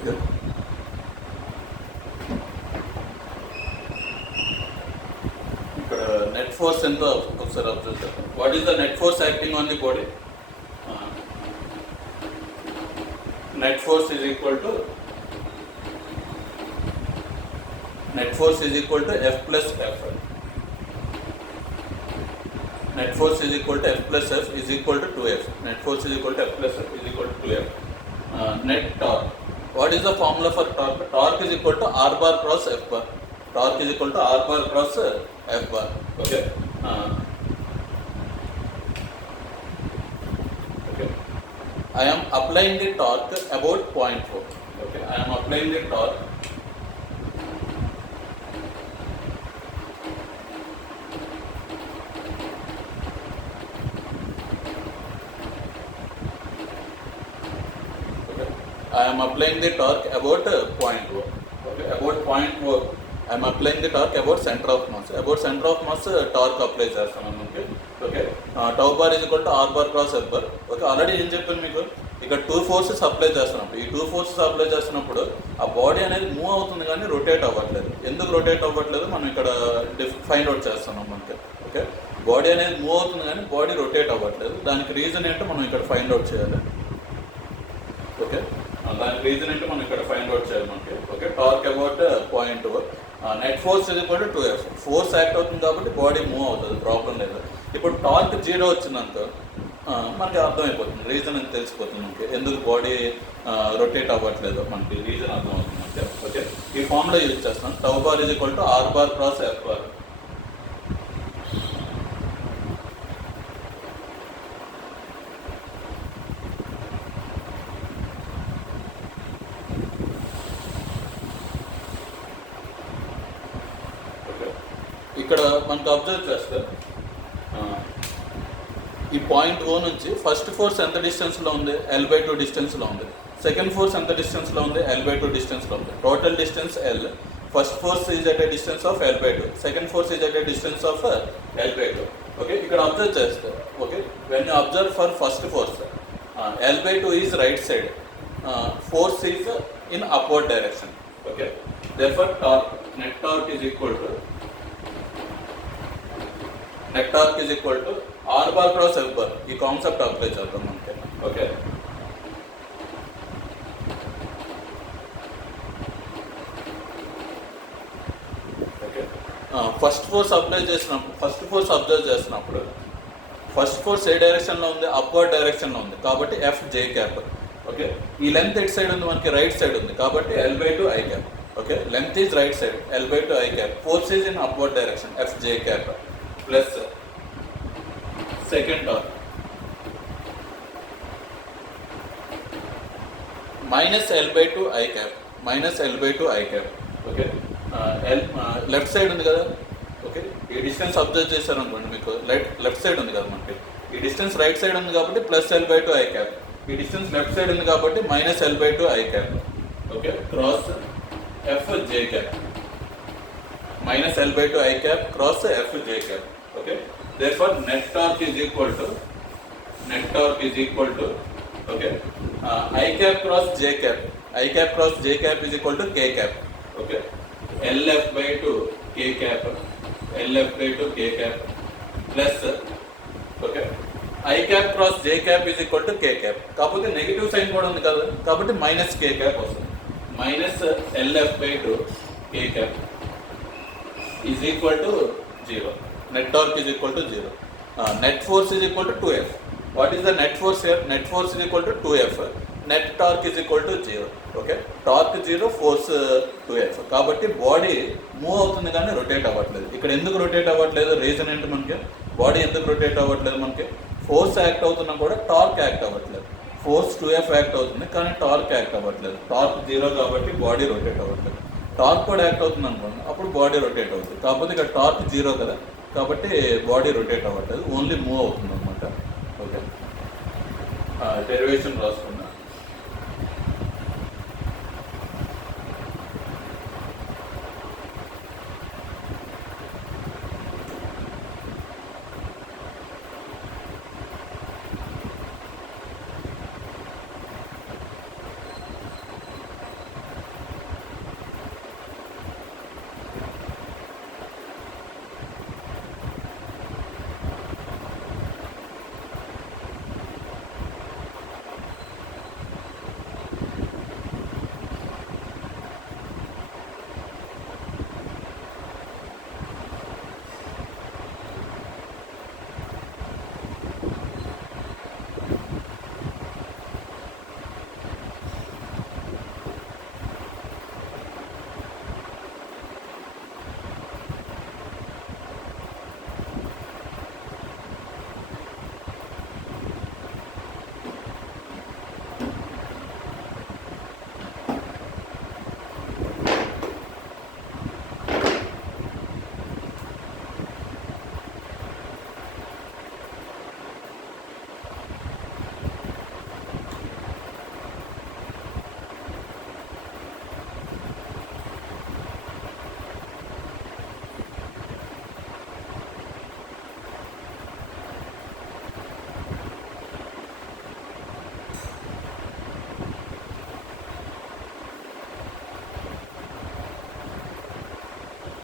ఓకే. ఇక్కడ net force ఎంత ఒకసారి అబ్జర్వ్ చేద్దాం. What is the net force acting on the body? Net force is equal to F plus F. Net force is equal to F plus F is equal to 2F. Net force is equal to F plus F is equal to 2F. Net torque. What is the formula for torque? Torque is equal to R bar cross F bar. Torque is equal to R bar cross F bar. Okay. Okay. I am applying the torque about 0.4. Okay. I am applying the torque. I am applying the torque about 0.4. Okay, about 0.4. I am applying the torque about center of mass. About center of mass torque apply చేస్తాను. Okay okay. Tau bar is equal to are bar cross F bar. Okay, already ఏం చెప్పాను మీకు, ఇక్కడ 2 forces apply చేస్తున్నప్పుడు, ఈ 2 forces apply చేస్తున్నప్పుడు ఆ బాడీ అనేది మూవ్ అవుతుంది కానీ రొటేట్ అవ్వట్లేదు. ఎందుకు రొటేట్ అవ్వట్లేదు మనం ఇక్కడ ఫైండ్ అవుట్ చేస్తున్నాం మనకి. ఓకే, బాడీ అనేది మూవ్ అవుతుంది కానీ బాడీ రొటేట్ అవ్వట్లేదు. దానికి రీజన్ ఏంటో మనం ఇక్కడ ఫైండ్ అవుట్ చేయాలి. ఓకే, దానికి రీజన్ అంటే మనం ఇక్కడ ఫైండ్ అవుట్ చేయాలి మనకి. Okay, torque about 0.2. Net force ఇది కూడా 2F. ఫోర్స్ యాక్ట్ అవుతుంది కాబట్టి బాడీ మూవ్ అవుతుంది, ప్రాబ్లం లేదు. ఇప్పుడు టార్క్ 0 వచ్చిందనుకో మనకి అర్థమైపోతుంది, రీజన్ అని తెలిసిపోతుంది మనకి, ఎందుకు బాడీ రొటేట్ అవ్వట్లేదు మనకి రీజన్ అర్థమవుతుంది మనకి. ఓకే, ఈ ఫార్ములా యూజ్ చేస్తాం. Tau bar is equal to are bar cross F bar. ఇక్కడ మనకు అబ్జర్వ్ చేస్తే ఈ పాయింట్ O నుంచి ఫస్ట్ ఫోర్స్ ఎంత డిస్టెన్స్లో ఉంది? L/2 డిస్టెన్స్లో ఉంది. సెకండ్ ఫోర్స్ ఎంత డిస్టెన్స్లో ఉంది? L/2 డిస్టెన్స్లో ఉంది. Total distance L. First force is at a distance of L/2. Second force is at a distance of L/2. Okay, ఇక్కడ అబ్జర్వ్ చేస్తే okay, when you observe for first force L/2 is right side, force is in upward direction. Okay, therefore torque, net torque is equal to net torque is equal to are bar cross F bar. ఈ concept apply చేద్దాం మనకి. Okay, okay, first force apply చేసినప్పుడు, first force observe చేసినప్పుడు first force ఏ డైరెక్షన్లో ఉంది? అప్వర్డ్ డైరెక్షన్లో ఉంది కాబట్టి ఎఫ్ జే క్యాప్. ఓకే, ఈ లెంత్ ఎట్ సైడ్ ఉంది మనకి? రైట్ సైడ్ ఉంది కాబట్టి L/2 I cap. Okay, length is right side, L/2 I cap. Force is in upward direction, F J cap plus second torque minus L/2 I cap, minus L/2 I cap. Okay, left side ఉంది కదా. ఓకే, ఈ distance observe చేశారు అనుకోండి, మీకు left side ఉంది కదా మనకి, ఈ డిస్టెన్స్ రైట్ సైడ్ ఉంది కాబట్టి ప్లస్ L/2 I క్యాప్. ఈ డిస్టెన్స్ లెఫ్ట్ సైడ్ ఉంది కాబట్టి minus L/2 I cap. Okay, cross F J cap, minus L/2 I cap cross F J cap. Okay, therefore net torque is equal to okay, I cap cross J cap, I cap cross J cap is equal to K cap. Okay, LF/2 K cap, LF/2 K cap plus okay, I cap cross J cap is equal to K cap. కాకపోతే negative sign కూడా ఉంది కదా కాబట్టి minus K cap వస్తుంది. Minus LF/2 K cap is equal to 0. Net torque is equal to 0. Net force is equal to 2F. What is the net force here? Net force is equal to 2F. Net torque is equal to 0. Okay, torque 0, force 2F. కాబట్టి body move అవుతుంది కానీ రొటేట్ అవ్వట్లేదు. ఇక్కడ ఎందుకు రొటేట్ అవ్వట్లేదు? రీజన్ ఏంటి మనకి? బాడీ ఎందుకు రొటేట్ అవ్వట్లేదు మనకి? ఫోర్స్ యాక్ట్ అవుతున్నా కూడా టార్క్ యాక్ట్ అవ్వట్లేదు. ఫోర్స్ 2F యాక్ట్ అవుతుంది కానీ టార్క్ యాక్ట్ అవ్వట్లేదు. టార్క్ 0 కాబట్టి బాడీ రొటేట్ అవ్వట్లేదు. టార్క్ కూడా యాక్ట్ అవుతుంది అనుకోండి, అప్పుడు బాడీ రొటేట్ అవుతుంది. కాకపోతే ఇక్కడ టార్క్ 0 కదా కాబట్టి బాడీ రొటేట్ అవ్వట్లేదు, ఓన్లీ మూవ్ అవుతుంది అనమాట. ఓకే, డెరివేషన్ రాసుకున్నా.